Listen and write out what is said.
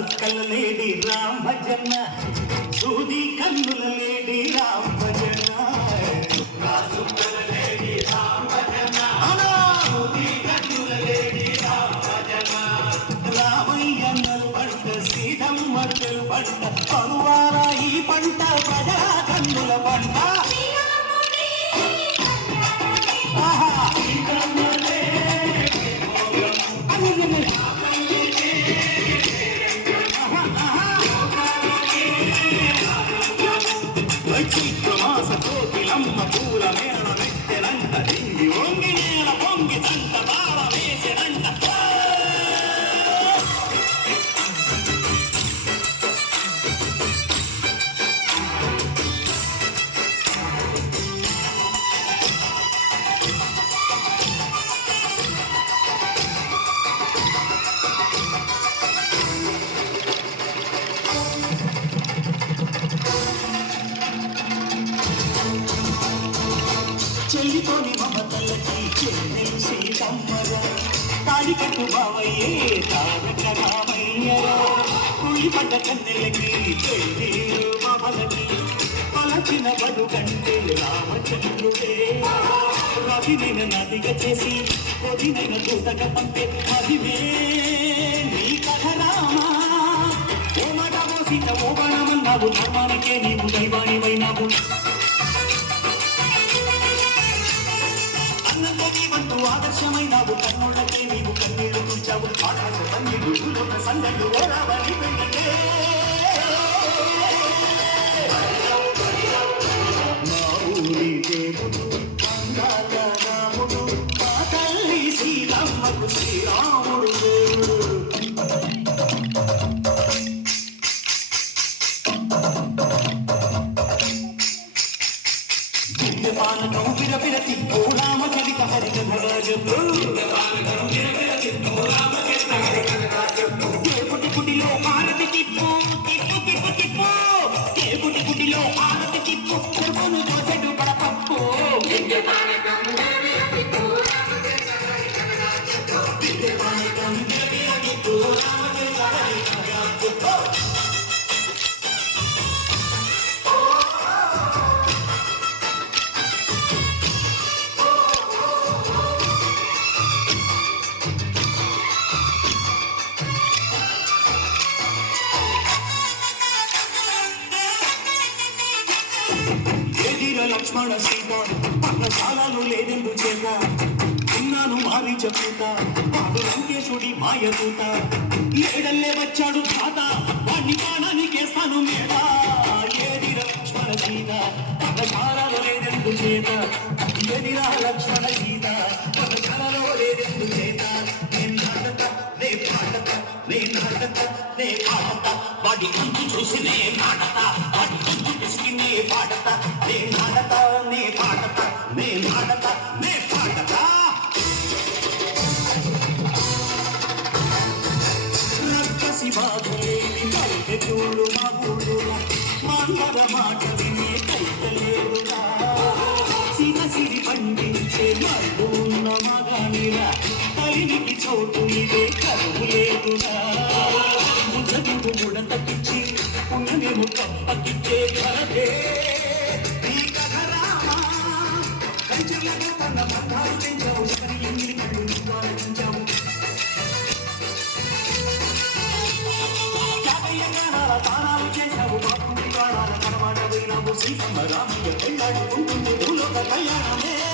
సుక్కల లేడి రామ భజన సూది కన్నుల లేడి రామ భజన సుక్కల లేడి రామ భజన సూది కన్నుల లేడి రామ భజన రామయ్యన్నలు పంట సీతమ్మలు పంట పరువాల ఈ పంట ప్రజా కన్నుల పంట కోకిలమ్మ పూల మేళ మెట్టెనంట దింగి వంగి నేల పొంగి తంట బావ వేసెనంట చెల్లితోని మమతలకి చెల్లెలు సీతమ్మరా తాళి కట్టు బావయ్యే తారక రామయ్యరా కుళ్ళి పడ్డ కన్నెలకి చెల్లిరు మమలకి పలచిన బడు కంటే రామచంద్రుడే రవినైన నదిగా చేసి కొదినైన దూతగా పంపే మహిమే నీ కథ రామా ఓ మాట ఓ సీత ఓ బాణమన్నావు ధర్మానికే నీవు దైవానివైనావు ఆదర్శమైనావు కన్నుళ్ళకే నీవు కన్నీళ్లు కూర్చావు ఆకాశ కన్నీళ్లు సందళ్ళు ఓరావని పెళ్ళికే మా ఊరి దేవుడు అందాల రాముడు మా తల్లి శ్రీరామకు శ్రీరాముడు దేవుడు పానకం విరపిర తిప్పు రామ కవిత హరిత పుటి పుటిలో ఆరతి తిప్పు తిప్పు తిప్పు తిప్పు పుటి పుటిలో ఆరతి తిప్పు కొడుకును దోసెడు పడపప్పు లక్ష్మణ సీత పర్ణశాలలు లేదెందు చేత విన్నాను మారి చెప్పుతా వాడు లంకేశుడి మాయకూత ఏడల్లే వచ్చాడు తాత వాడిని కాణానికేస్తాను మేడ ఏదిర లక్ష్మణ సీత పర్ణశాలలో లేదెందు చేత ఏదిరా లక్ష్మణ సీత పర్ణశాలలో లేదెందు చేత నేను నాటత నే పాడత నే నాటత నే పాడత వాడి కంటి చూసి నే నాటత వాడి కంటి పిసికి నే పాడత నే నాటత నే పాడత నే నాటత నే పాడత రక్కసి బాధలేని పల్లెటూళ్ళు మా ఊళ్ళురా మాంగళ మాట వినే కైతలేరురా సిరి పండించే మళ్ళు ఉన్న మగానిరా కలినికి చోటు ఇదే కరువు లేదురా ముద్దకు ముడతకిచ్చి ఉన్ననేమో కప్పకిచ్చే కలదే ఈ కథ రామా కంచెలగా తన బంధాలు పెంచావు సరి ఎన్ని కళ్ళు నివారించావు యాభయ్య గానాల తానాలు చేశావు బాపుడి గానాల కనమాట పోయినావు సీతమ్మ రామయ్య పెళ్ళాడుకుంటుంది భూలోక కళ్యాణమే